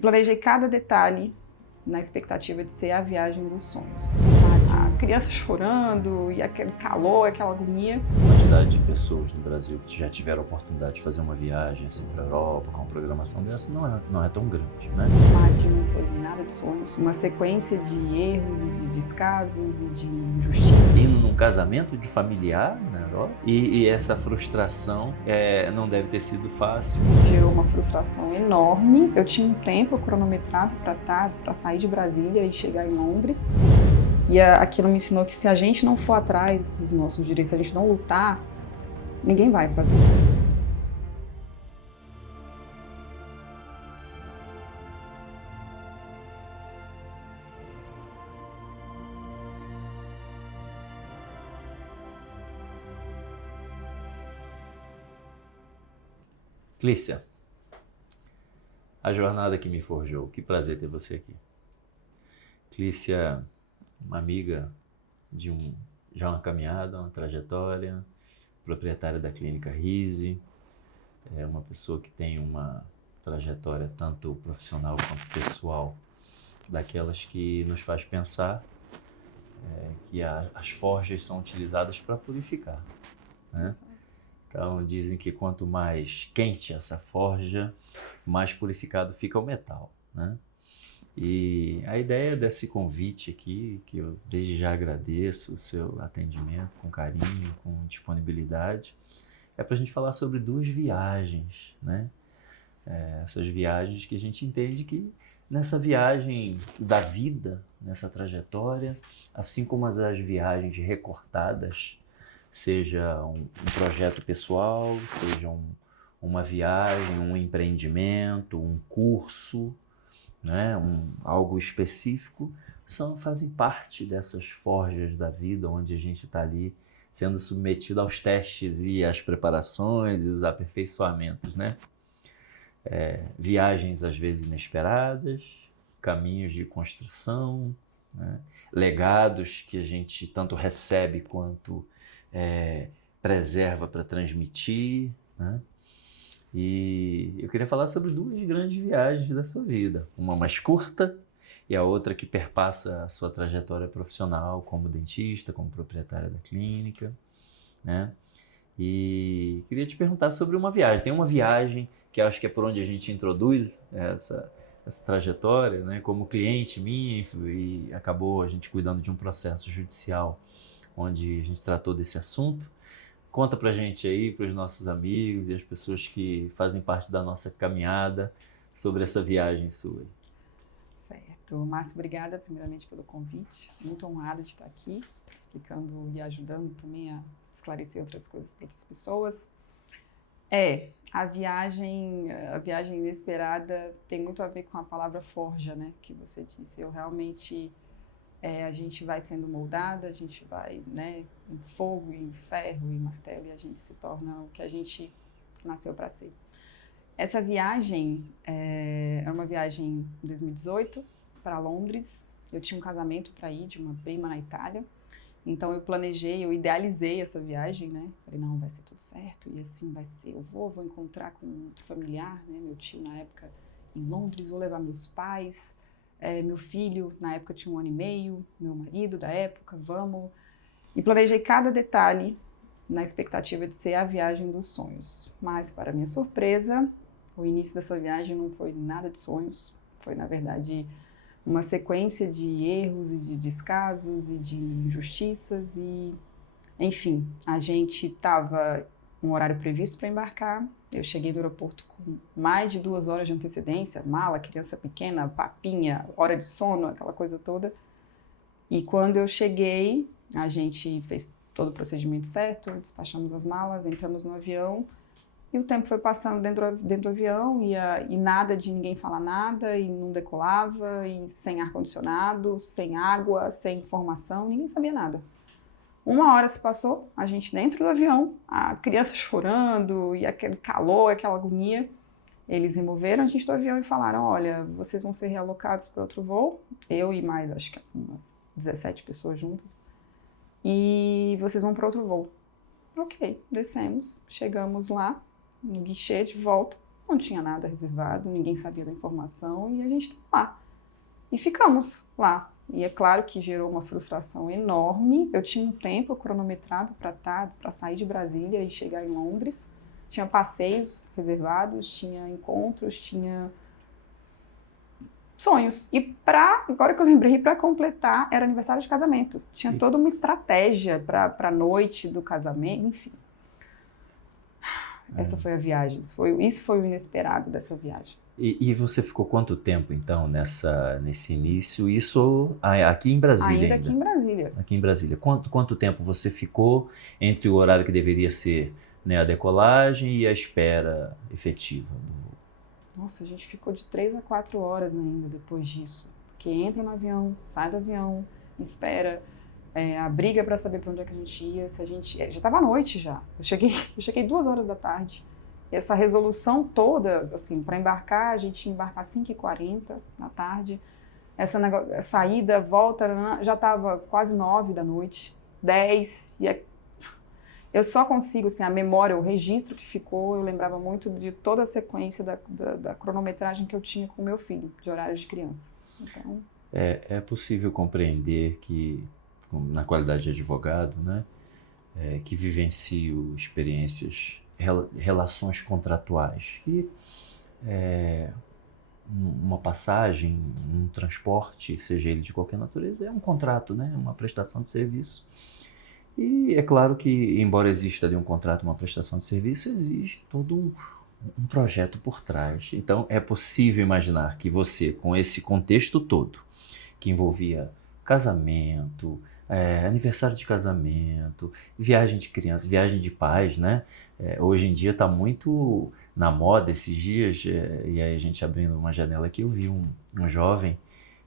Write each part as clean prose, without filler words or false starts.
planejei cada detalhe na expectativa de ser a viagem dos sonhos. A criança chorando e aquele calor, aquela agonia. A quantidade de pessoas no Brasil que já tiveram a oportunidade de fazer uma viagem assim para a Europa com uma programação dessa não é tão grande, né? Mas que não foi nada de sonhos. Uma sequência de erros e de descasos e de injustiças. Indo num casamento de familiar na Europa e essa frustração não deve ter sido fácil. Gerou uma frustração enorme. Eu tinha um tempo cronometrado para sair de Brasília e chegar em Londres. E aquilo me ensinou que se a gente não for atrás dos nossos direitos, se a gente não lutar, ninguém vai fazer. Clícia, a jornada que me forjou, que prazer ter você aqui. Clícia, uma amiga de já uma caminhada, uma trajetória, proprietária da clínica Rise, é uma pessoa que tem uma trajetória tanto profissional quanto pessoal, daquelas que nos faz pensar que as forjas são utilizadas para purificar, né? Então dizem que quanto mais quente essa forja, mais purificado fica o metal, né? E a ideia desse convite aqui, que eu desde já agradeço o seu atendimento com carinho, com disponibilidade, é para a gente falar sobre duas viagens, né? Essas viagens que a gente entende que nessa viagem da vida, nessa trajetória, assim como as viagens recortadas, seja um projeto pessoal, seja uma viagem, um empreendimento, um curso, né, algo específico, fazem parte dessas forjas da vida, onde a gente está ali sendo submetido aos testes e às preparações e os aperfeiçoamentos, né? Viagens às vezes inesperadas, caminhos de construção, né? Legados que a gente tanto recebe quanto preserva para transmitir, né? E eu queria falar sobre duas grandes viagens da sua vida, uma mais curta e a outra que perpassa a sua trajetória profissional como dentista, como proprietária da clínica, né? E queria te perguntar sobre uma viagem. Tem uma viagem que eu acho que é por onde a gente introduz essa trajetória, né? Como cliente minha, e acabou a gente cuidando de um processo judicial onde a gente tratou desse assunto. Conta pra gente aí, para os nossos amigos e as pessoas que fazem parte da nossa caminhada sobre essa viagem sua. Certo. Márcio, obrigada primeiramente pelo convite. Muito honrada de estar aqui, explicando e ajudando também a esclarecer outras coisas para outras pessoas. A viagem inesperada tem muito a ver com a palavra forja, né, que você disse. Eu realmente... a gente vai sendo moldada, a gente vai, né, em fogo, em ferro, em martelo, e a gente se torna o que a gente nasceu para ser. Essa viagem é uma viagem em 2018 para Londres. Eu tinha um casamento para ir de uma prima na Itália, então eu idealizei essa viagem, né? Falei, não, vai ser tudo certo, e assim vai ser. Eu vou encontrar com outro familiar, né? Meu tio na época em Londres, vou levar meus pais. Meu filho, na época, tinha 1 ano e meio, meu marido da época, vamos. E planejei cada detalhe na expectativa de ser a viagem dos sonhos. Mas, para minha surpresa, o início dessa viagem não foi nada de sonhos. Foi, na verdade, uma sequência de erros e de descasos e de injustiças. E, enfim, a gente estava um horário previsto para embarcar. Eu cheguei no aeroporto com mais de 2 horas de antecedência, mala, criança pequena, papinha, hora de sono, aquela coisa toda. E quando eu cheguei, a gente fez todo o procedimento certo, despachamos as malas, entramos no avião, e o tempo foi passando dentro do avião, e nada de ninguém falar nada, e não decolava, e sem ar-condicionado, sem água, sem informação, ninguém sabia nada. 1 hora se passou, a gente dentro do avião, a criança chorando e aquele calor, aquela agonia. Eles removeram a gente do avião e falaram, olha, vocês vão ser realocados para outro voo, eu e mais, acho que 17 pessoas juntas, e vocês vão para outro voo. Ok, descemos, chegamos lá, no guichê de volta, não tinha nada reservado, ninguém sabia da informação e a gente estava lá. E ficamos lá. E é claro que gerou uma frustração enorme. Eu tinha um tempo cronometrado para sair de Brasília e chegar em Londres. Tinha passeios reservados, tinha encontros, tinha sonhos. E agora que eu lembrei, para completar, era aniversário de casamento. Tinha toda uma estratégia para a noite do casamento, enfim. Essa foi a viagem. Isso foi o inesperado dessa viagem. E você ficou quanto tempo, então, nesse início? Isso aqui em Brasília ainda? Aqui em Brasília. Aqui em Brasília. Quanto tempo você ficou entre o horário que deveria ser, né, a decolagem e a espera efetiva? Nossa, a gente ficou de 3 a 4 horas ainda depois disso. Porque entra no avião, sai do avião, espera, a briga para saber para onde é que a gente ia. Já estava à noite já. Eu cheguei 2 horas da tarde. E essa resolução toda, assim, para embarcar, a gente ia embarcar às 5h40 da tarde. Essa saída, volta, já estava quase 9 da noite, 10. Eu só consigo, assim, a memória, o registro que ficou, eu lembrava muito de toda a sequência da cronometragem que eu tinha com o meu filho, de horários de criança. Então... É possível compreender que, na qualidade de advogado, né, que vivencio experiências, relações contratuais, que uma passagem, um transporte, seja ele de qualquer natureza, é um contrato, né, uma prestação de serviço. E é claro que, embora exista ali um contrato, uma prestação de serviço, exige todo um projeto por trás. Então, é possível imaginar que você, com esse contexto todo, que envolvia casamento, aniversário de casamento, viagem de criança, viagem de pais, né? Hoje em dia está muito na moda esses dias, e aí a gente abrindo uma janela aqui, eu vi um jovem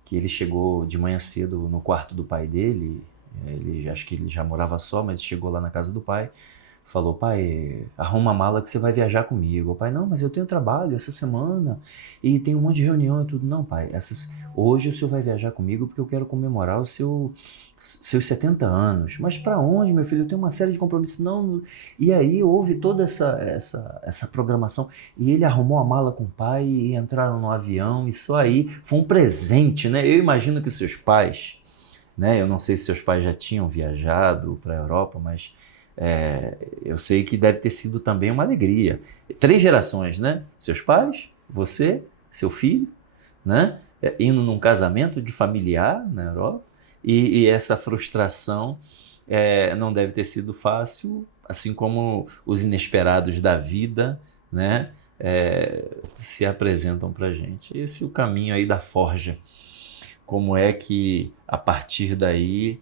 que ele chegou de manhã cedo no quarto do pai dele. Acho que ele já morava só, mas chegou lá na casa do pai, falou: pai, arruma a mala que você vai viajar comigo. O pai: não, mas eu tenho trabalho essa semana e tem um monte de reunião e tudo. Não, pai, hoje o senhor vai viajar comigo porque eu quero comemorar os seus 70 anos. Mas para onde, meu filho? Eu tenho uma série de compromissos. Não. E aí houve toda essa programação e ele arrumou a mala com o pai e entraram no avião, e só aí foi um presente, né? Eu imagino que os seus pais, né? Eu não sei se seus pais já tinham viajado para a Europa, mas eu sei que deve ter sido também uma alegria. 3 gerações, né? Seus pais, você, seu filho, né? Indo num casamento de familiar na Europa, e essa frustração não deve ter sido fácil, assim como os inesperados da vida, né? Se apresentam para a gente. Esse é o caminho aí da forja. Como é que, a partir daí,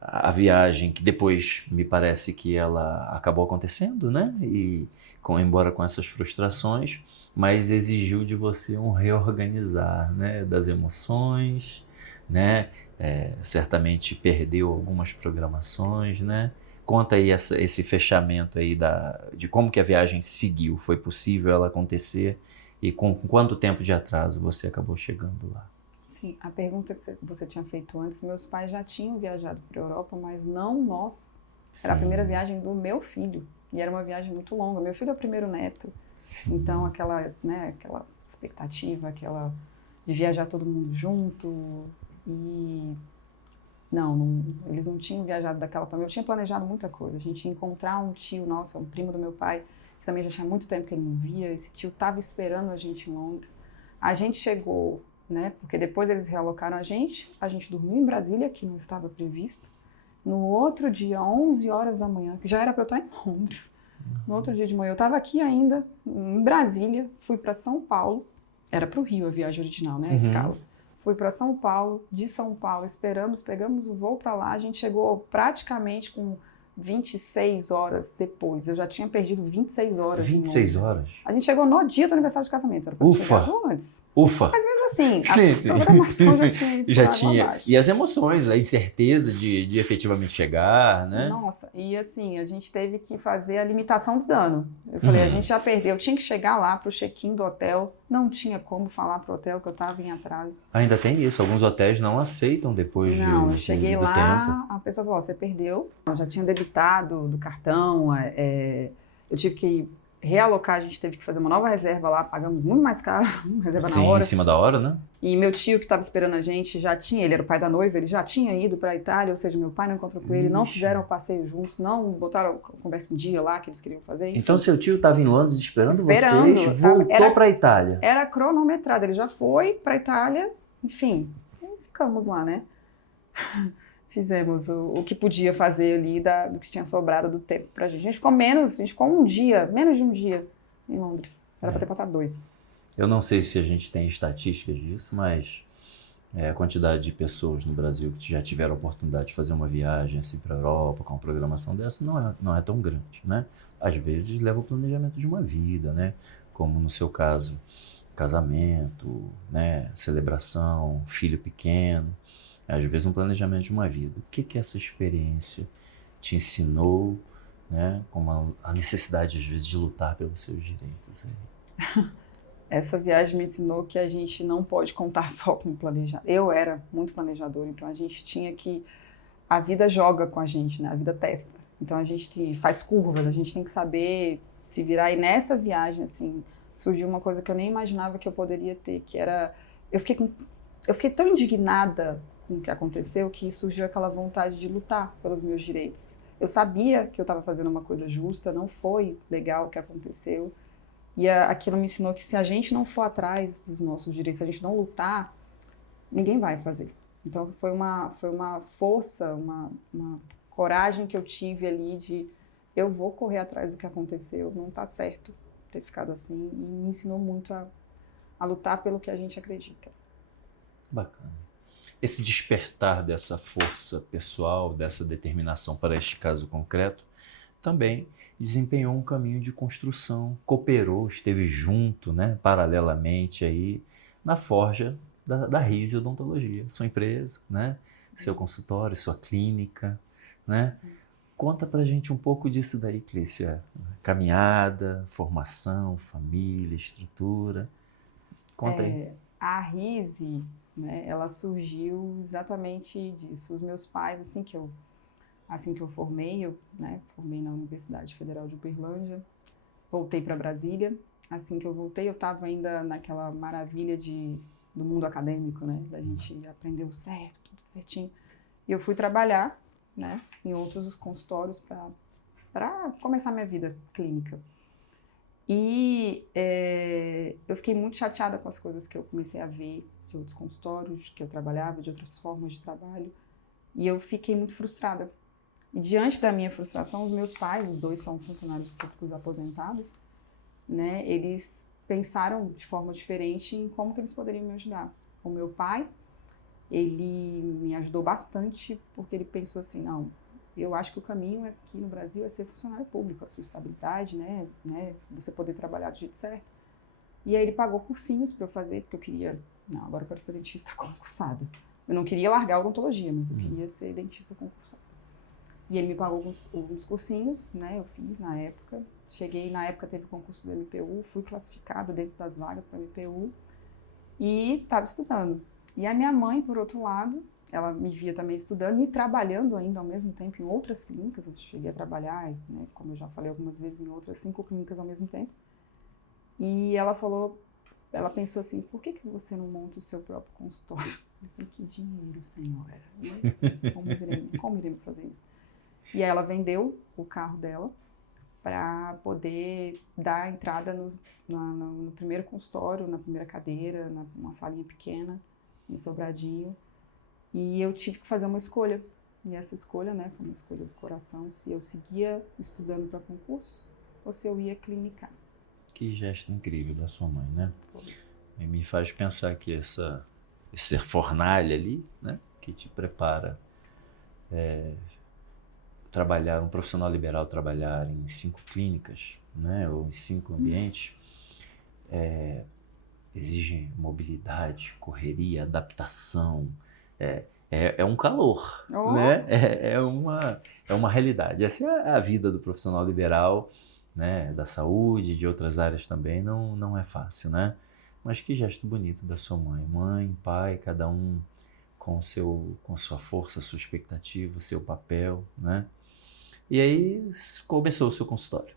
a viagem, que depois me parece que ela acabou acontecendo, né? E embora com essas frustrações, mas exigiu de você um reorganizar, né? Das emoções, né? Certamente perdeu algumas programações, né? Conta aí esse fechamento aí de como que a viagem seguiu. Foi possível ela acontecer e com quanto tempo de atraso você acabou chegando lá? Sim, a pergunta que você tinha feito antes, meus pais já tinham viajado para a Europa, mas não nós. Era a primeira viagem do meu filho, e era uma viagem muito longa. Meu filho é o primeiro neto, sim. Então aquela expectativa, de viajar todo mundo junto, e eles não tinham viajado daquela forma. Eu tinha planejado muita coisa, a gente ia encontrar um tio nosso, um primo do meu pai, que também já tinha muito tempo que ele não via. Esse tio estava esperando a gente em Londres. A gente chegou, né, porque depois eles realocaram a gente dormiu em Brasília, que não estava previsto. No outro dia, 11 horas da manhã, que já era para eu estar em Londres, no outro dia de manhã eu estava aqui ainda, em Brasília, fui para São Paulo, era para o Rio a viagem original, né, a escala. Fui para São Paulo, de São Paulo pegamos o voo para lá, a gente chegou praticamente com 26 horas depois. Eu já tinha perdido 26 horas. 26 horas? A gente chegou no dia do aniversário de casamento. Era pra chegar antes. Ufa! Mas mesmo assim, sim, a programação já tinha ido E as emoções, a incerteza de efetivamente chegar, né? Nossa, e assim, a gente teve que fazer a limitação do dano. Eu falei, a gente já perdeu. Eu tinha que chegar lá pro check-in do hotel. Não tinha como falar pro hotel que eu estava em atraso. Ainda tem isso. Alguns hotéis não aceitam depois do tempo. Não, eu cheguei lá, a pessoa falou, você perdeu. Eu já tinha debitado do cartão. Eu tive que realocar, a gente teve que fazer uma nova reserva lá, pagamos muito mais caro, uma reserva na Sim, hora. em cima da hora, né? E meu tio que estava esperando a gente ele era o pai da noiva, ele já tinha ido para a Itália, ou seja, meu pai não encontrou com ele, não Ixi. fizeram o passeio juntos, não botaram a conversa em dia lá que eles queriam fazer. Enfim. Então seu tio estava em Londres esperando vocês, sabe? voltou para a Itália. Era cronometrado, ele já foi para a Itália, enfim, ficamos lá, né? Fizemos o que podia fazer ali do que tinha sobrado do tempo pra gente. A gente ficou menos de um dia em Londres. Era para ter passado 2. Eu não sei se a gente tem estatísticas disso, mas a quantidade de pessoas no Brasil que já tiveram a oportunidade de fazer uma viagem assim para a Europa com uma programação dessa não é tão grande, né? Às vezes leva o planejamento de uma vida, né? Como no seu caso, casamento, né? Celebração, filho pequeno. Às vezes um planejamento de uma vida. O que essa experiência te ensinou, né? Como a necessidade, às vezes, de lutar pelos seus direitos. Essa viagem me ensinou que a gente não pode contar só com planejador. Eu era muito planejadora, então a gente tinha que... A vida joga com a gente, né? A vida testa. Então a gente faz curvas, a gente tem que saber se virar. E nessa viagem, assim, surgiu uma coisa que eu nem imaginava que eu poderia ter, que era... Eu fiquei tão indignada com o que aconteceu, que surgiu aquela vontade de lutar pelos meus direitos. Eu sabia que eu estava fazendo uma coisa justa, não foi legal o que aconteceu, e aquilo me ensinou que se a gente não for atrás dos nossos direitos, se a gente não lutar, ninguém vai fazer. Então foi uma força, uma coragem que eu tive ali de eu vou correr atrás do que aconteceu, não está certo ter ficado assim, e me ensinou muito a lutar pelo que a gente acredita. Bacana. Esse despertar dessa força pessoal, dessa determinação para este caso concreto, também desempenhou um caminho de construção, cooperou, esteve junto, né, paralelamente aí, na forja da Rise Odontologia, sua empresa, né, seu consultório, sua clínica, né? Conta pra gente um pouco disso daí, Clícia. Caminhada, formação, família, estrutura. Conta aí. A Rise, né, ela surgiu exatamente disso. Os meus pais, assim que eu formei, formei na Universidade Federal de Uberlândia, voltei para Brasília. Assim que eu voltei, eu estava ainda naquela maravilha do mundo acadêmico, né, da gente aprender o certo, tudo certinho. E eu fui trabalhar, né, em outros consultórios para começar minha vida clínica. E eu fiquei muito chateada com as coisas que eu comecei a ver de outros consultórios, que eu trabalhava, de outras formas de trabalho. E eu fiquei muito frustrada. E diante da minha frustração, os meus pais, os dois são funcionários públicos aposentados, né, eles pensaram de forma diferente em como que eles poderiam me ajudar. O meu pai, ele me ajudou bastante porque ele pensou assim, não, eu acho que o caminho aqui no Brasil é ser funcionário público, a sua estabilidade, né, você poder trabalhar do jeito certo. E aí ele pagou cursinhos para eu fazer, porque eu queria, não, agora eu quero ser dentista concursada. Eu não queria largar a odontologia, mas eu queria ser dentista concursada. E ele me pagou alguns cursinhos, né, eu fiz na época. Cheguei, na época teve o concurso do MPU, fui classificada dentro das vagas para MPU e estava estudando. E a minha mãe, por outro lado, ela me via também estudando e trabalhando ainda ao mesmo tempo em outras clínicas. Eu cheguei a trabalhar, né, como eu já falei algumas vezes, em outras 5 clínicas ao mesmo tempo. E ela pensou assim, por que você não monta o seu próprio consultório? Eu falei, que dinheiro, senhora. Como iremos fazer isso? E aí ela vendeu o carro dela para poder dar a entrada no primeiro consultório, na primeira cadeira, numa salinha pequena, em Sobradinho. E eu tive que fazer uma escolha. E essa escolha, né, foi uma escolha do coração, se eu seguia estudando para concurso ou se eu ia clinicar. Que gesto incrível da sua mãe, né? E me faz pensar que esse fornalha ali, né, que te prepara um profissional liberal trabalhar em 5 clínicas, né, ou em 5 ambientes, exige mobilidade, correria, adaptação, é um calor, né? É uma realidade. Essa é a vida do profissional liberal, né, da saúde, de outras áreas também, não é fácil, né? Mas que gesto bonito da sua mãe. Mãe, pai, cada um com sua força, sua expectativa, o seu papel, né? E aí começou o seu consultório.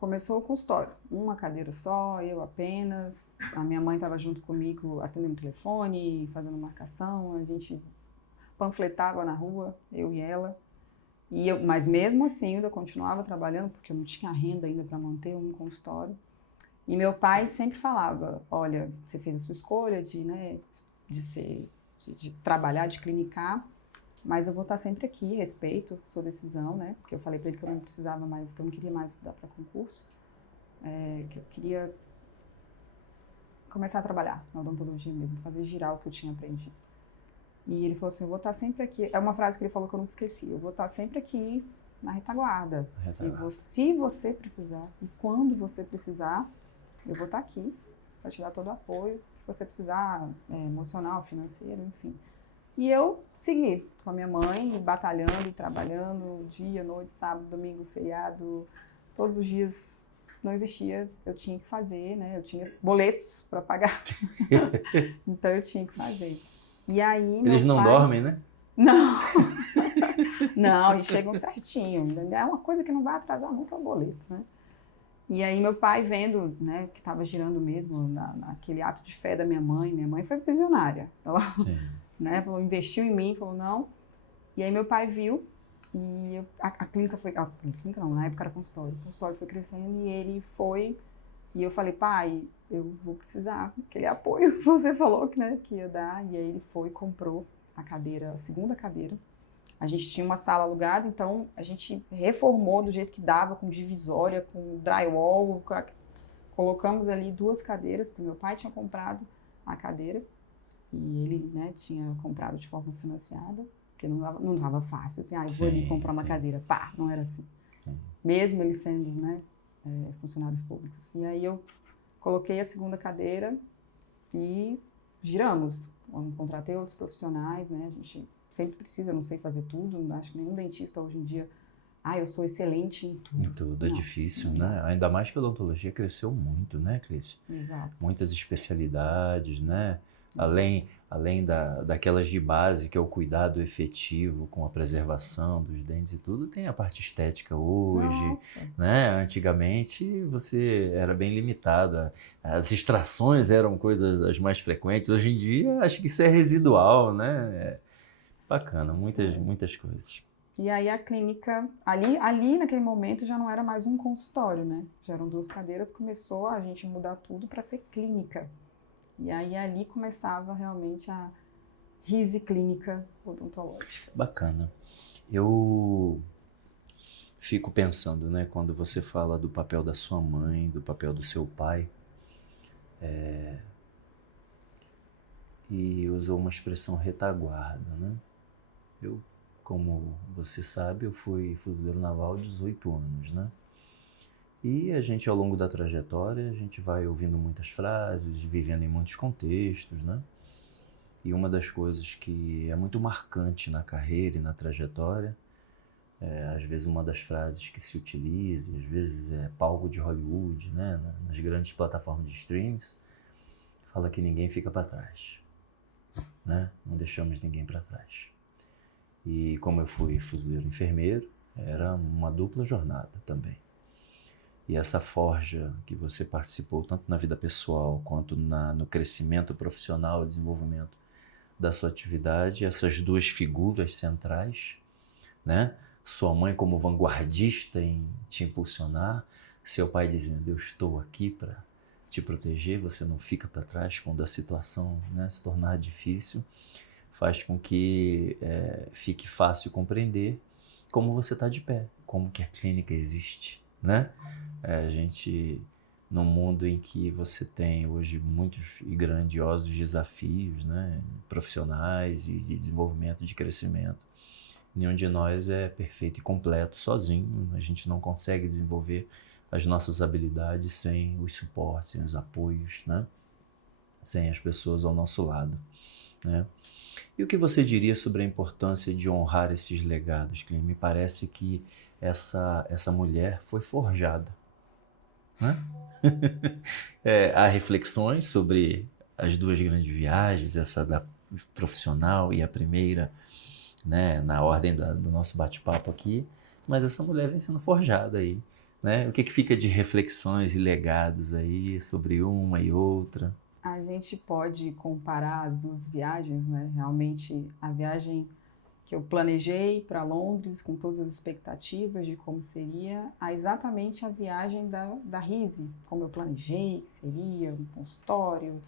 começou o consultório. Uma cadeira só, eu apenas. A minha mãe estava junto comigo, atendendo o telefone, fazendo marcação. A gente panfletava na rua, eu e ela. Mas mesmo assim, eu ainda continuava trabalhando, porque eu não tinha renda ainda para manter um consultório. E meu pai sempre falava, olha, você fez a sua escolha de trabalhar, de clinicar, mas eu vou estar sempre aqui, respeito a sua decisão, né? Porque eu falei para ele que eu não precisava mais, que eu não queria mais estudar para concurso, que eu queria começar a trabalhar na odontologia mesmo, fazer girar o que eu tinha aprendido. E ele falou assim, eu vou estar sempre aqui, é uma frase que ele falou que eu nunca esqueci, eu vou estar sempre aqui na retaguarda. Se você precisar e quando você precisar, eu vou estar aqui para te dar todo o apoio, se você precisar, emocional, financeiro, enfim. E eu segui com a minha mãe, batalhando e trabalhando, dia, noite, sábado, domingo, feriado, todos os dias não existia, eu tinha que fazer, né? Eu tinha boletos para pagar, então eu tinha que fazer. E aí Eles não dormem, né? Não, não, e chegam certinho, é uma coisa que não vai atrasar nunca o boleto, né? E aí meu pai vendo, né, que estava girando mesmo naquele ato de fé da minha mãe foi visionária, ela, né, falou, investiu em mim, falou não, e aí meu pai viu, e a clínica clínica não, na época era consultório, o consultório foi crescendo e ele foi, e eu falei, pai, eu vou precisar daquele apoio que você falou que ia dar, e aí ele foi e comprou a segunda cadeira. A gente tinha uma sala alugada, então a gente reformou do jeito que dava, com divisória, com drywall, colocamos ali 2 cadeiras, porque meu pai tinha comprado a cadeira e ele, né, tinha comprado de forma financiada, porque não dava fácil, assim, eu vou ali comprar uma cadeira, pá, não era assim. Mesmo eles sendo, né, funcionários públicos. E aí eu coloquei a segunda cadeira e giramos. Eu contratei outros profissionais, né, a gente sempre precisa, eu não sei fazer tudo, acho que nenhum dentista hoje em dia, eu sou excelente em tudo. Em tudo, é difícil, né? Ainda mais que a odontologia cresceu muito, né, Cleice? Exato. Muitas especialidades, né? Além daquelas de base, que é o cuidado efetivo com a preservação dos dentes e tudo, tem a parte estética hoje, né? Antigamente você era bem limitado, as extrações eram coisas as mais frequentes, hoje em dia acho que isso é residual, né? Bacana, muitas coisas. E aí a clínica, ali naquele momento já não era mais um consultório, né? Já eram 2 cadeiras, começou a gente mudar tudo para ser clínica. E aí ali começava realmente a RISE Clínica Odontológica. Bacana. Eu fico pensando, né, quando você fala do papel da sua mãe, do papel do seu pai, e usou uma expressão retaguarda, né? Eu, como você sabe, eu fui fuzileiro naval há 18 anos, né? E a gente, ao longo da trajetória, a gente vai ouvindo muitas frases, vivendo em muitos contextos, né? E uma das coisas que é muito marcante na carreira e na trajetória, às vezes uma das frases que se utiliza, às vezes é palco de Hollywood, né? Nas grandes plataformas de streams, fala que ninguém fica para trás, né? Não deixamos ninguém para trás. E como eu fui fuzileiro enfermeiro, era uma dupla jornada também. E essa forja que você participou, tanto na vida pessoal quanto no crescimento profissional e desenvolvimento da sua atividade, essas 2 figuras centrais, né? Sua mãe como vanguardista em te impulsionar, seu pai dizendo, eu estou aqui para te proteger, você não fica para trás quando a situação, né, se tornar difícil, faz com que fique fácil compreender como você está de pé, como que a clínica existe, né? A gente, num mundo em que você tem hoje muitos e grandiosos desafios, né, profissionais e de desenvolvimento, de crescimento, nenhum de nós é perfeito e completo sozinho, a gente não consegue desenvolver as nossas habilidades sem os suportes, sem os apoios, né? Sem as pessoas ao nosso lado, né? E o que você diria sobre a importância de honrar esses legados, que me parece que essa mulher foi forjada, né? Há reflexões sobre as 2 grandes viagens, essa da profissional e a primeira, né, na ordem do nosso bate-papo aqui, mas essa mulher vem sendo forjada aí né? O que que fica de reflexões e legados aí sobre uma e outra? A gente pode comparar as duas viagens, né? Realmente, a viagem que eu planejei para Londres, com todas as expectativas de como seria, a exatamente a viagem da Rise, como eu planejei que seria, um consultório.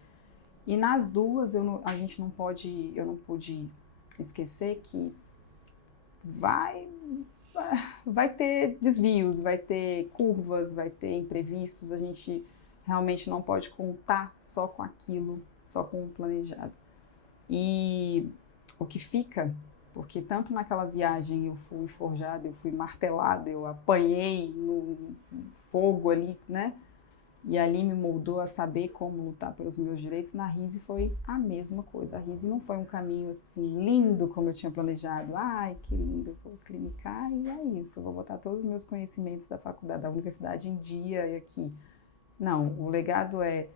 E nas duas, a gente não pode, eu não pude esquecer que vai, vai ter desvios, vai ter curvas, vai ter imprevistos, a gente realmente não pode contar só com aquilo, só com o planejado. E o que fica, porque tanto naquela viagem eu fui forjada, eu fui martelada, eu apanhei no fogo ali, né? E ali me moldou a saber como lutar pelos meus direitos. Na Rise foi a mesma coisa. A Rise não foi um caminho assim lindo como eu tinha planejado. Ai, que lindo, eu vou clinicar e é isso. Eu vou botar todos os meus conhecimentos da faculdade, da universidade em dia e aqui. Não, o legado é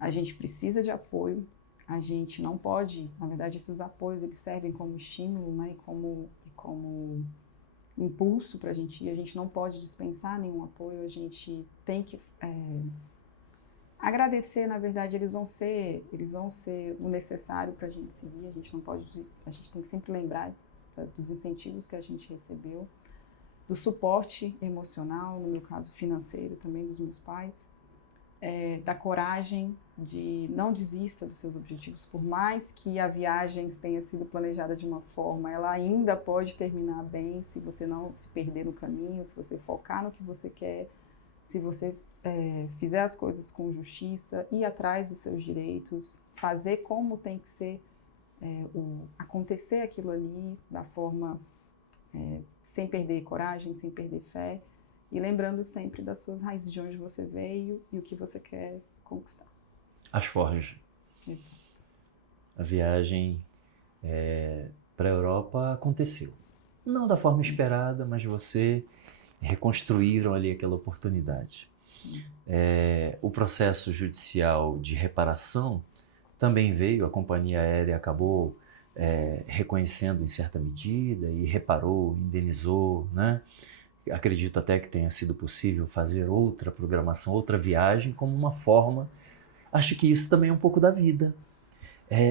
a gente precisa de apoio. A gente não pode, na verdade, esses apoios eles servem como estímulo, né, e como impulso para a gente não pode dispensar nenhum apoio, a gente tem que agradecer, na verdade, eles vão ser o necessário para a gente seguir, a gente não pode, a gente tem que sempre lembrar dos incentivos que a gente recebeu, do suporte emocional, no meu caso financeiro também dos meus pais, da coragem de não desista dos seus objetivos, por mais que a viagem tenha sido planejada de uma forma, ela ainda pode terminar bem se você não se perder no caminho, se você focar no que você quer, se você fizer as coisas com justiça, ir atrás dos seus direitos, fazer como tem que ser, acontecer aquilo ali da forma, sem perder coragem, sem perder fé, e lembrando sempre das suas raízes, de onde você veio e o que você quer conquistar. As forjas. Exato. A viagem para a Europa aconteceu. Não da forma esperada, mas você reconstruíram ali aquela oportunidade. O processo judicial de reparação também veio, a companhia aérea acabou reconhecendo em certa medida e reparou, indenizou, né? Acredito até que tenha sido possível fazer outra programação, outra viagem como uma forma. Acho que isso também é um pouco da vida.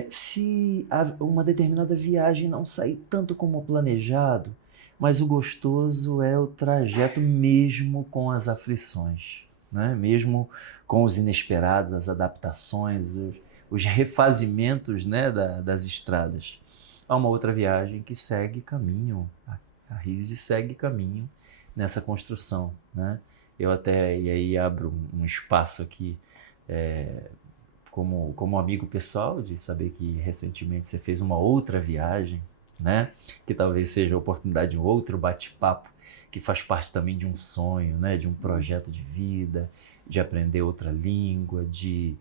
Se uma determinada viagem não sair tanto como planejado, mas o gostoso é o trajeto mesmo com as aflições, né? Mesmo com os inesperados, as adaptações, os refazimentos, né, das estradas. Há uma outra viagem que segue caminho, a Rise segue caminho nessa construção, né? Eu até, e aí abro um espaço aqui, como amigo pessoal, de saber que recentemente você fez uma outra viagem, né? Que talvez seja a oportunidade de um outro bate-papo, que faz parte também de um sonho, né? De um projeto de vida, de aprender outra língua, de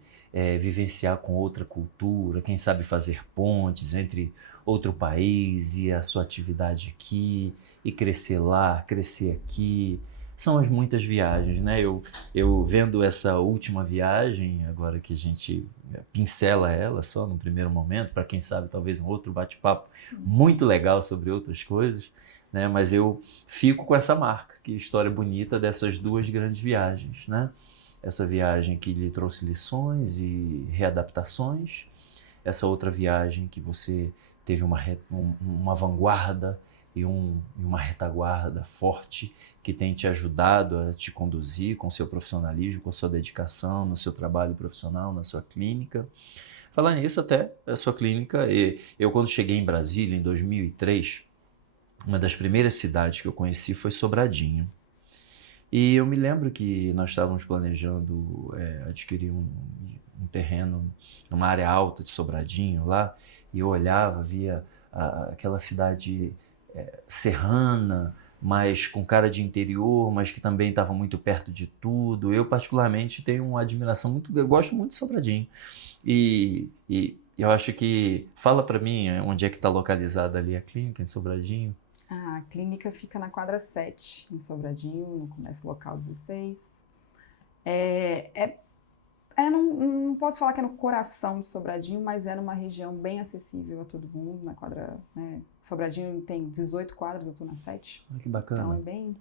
vivenciar com outra cultura, quem sabe fazer pontes entre outro país e a sua atividade aqui, e crescer lá, crescer aqui. São as muitas viagens, né? Eu vendo essa última viagem, agora que a gente pincela ela só no primeiro momento, para quem sabe talvez um outro bate-papo muito legal sobre outras coisas, né? Mas eu fico com essa marca, que história bonita dessas duas grandes viagens, né? Essa viagem que lhe trouxe lições e readaptações, essa outra viagem que você teve uma vanguarda e uma retaguarda forte que tem te ajudado a te conduzir com seu profissionalismo, com sua dedicação, no seu trabalho profissional, na sua clínica. Falar nisso, até a sua clínica, eu quando cheguei em Brasília em 2003, uma das primeiras cidades que eu conheci foi Sobradinho. E eu me lembro que nós estávamos planejando adquirir um terreno numa área alta de Sobradinho lá, e eu olhava, via aquela cidade serrana, mas com cara de interior, mas que também estava muito perto de tudo. Eu particularmente tenho uma admiração eu gosto muito de Sobradinho. E eu acho que, fala para mim onde é que está localizada ali a clínica, em Sobradinho. A clínica fica na quadra 7, em Sobradinho, no comércio local 16. Não posso falar que é no coração de Sobradinho, mas é numa região bem acessível a todo mundo, na quadra, né? Sobradinho tem 18 quadras, eu estou na 7. Que bacana. Então é bem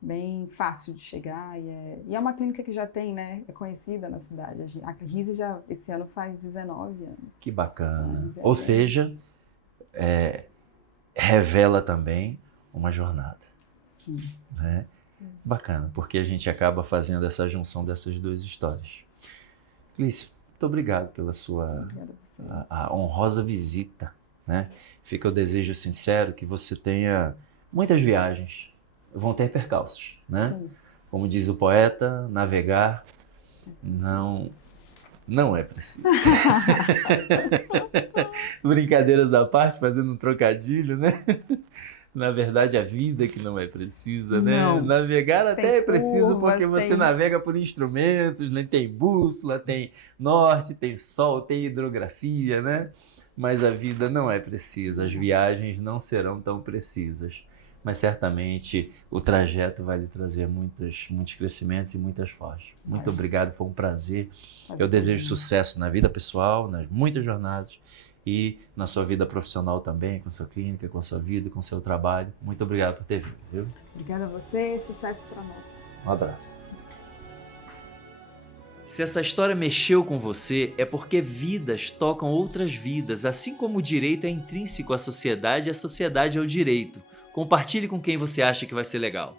bem fácil de chegar e é uma clínica que já tem, né, é conhecida na cidade. A RISE já esse ano faz 19 anos. Que bacana. Mas Ou seja, revela também uma jornada. Sim. Né? Sim. Bacana, porque a gente acaba fazendo essa junção dessas duas histórias. Clícia, muito obrigado pela sua a honrosa visita. Né? Fica o desejo sincero que você tenha muitas viagens. Vão ter percalços, né? Sim. Como diz o poeta, navegar não é preciso. Brincadeiras à parte, fazendo um trocadilho, né? Na verdade, a vida que não é precisa, né? Não. Navegar até é preciso curvas, porque você navega por instrumentos, né? Tem bússola, tem norte, tem sol, tem hidrografia, né? Mas a vida não é precisa, as viagens não serão tão precisas. Mas certamente o trajeto vai lhe trazer muitos crescimentos e muitas forças. Muito obrigado, foi um prazer. Eu desejo sucesso na vida pessoal, nas muitas jornadas e na sua vida profissional também, com a sua clínica, com a sua vida, com o seu trabalho. Muito obrigado por ter vindo, viu? Obrigada a você, sucesso para nós. Um abraço. Se essa história mexeu com você, é porque vidas tocam outras vidas, assim como o direito é intrínseco à sociedade, a sociedade é o direito. Compartilhe com quem você acha que vai ser legal.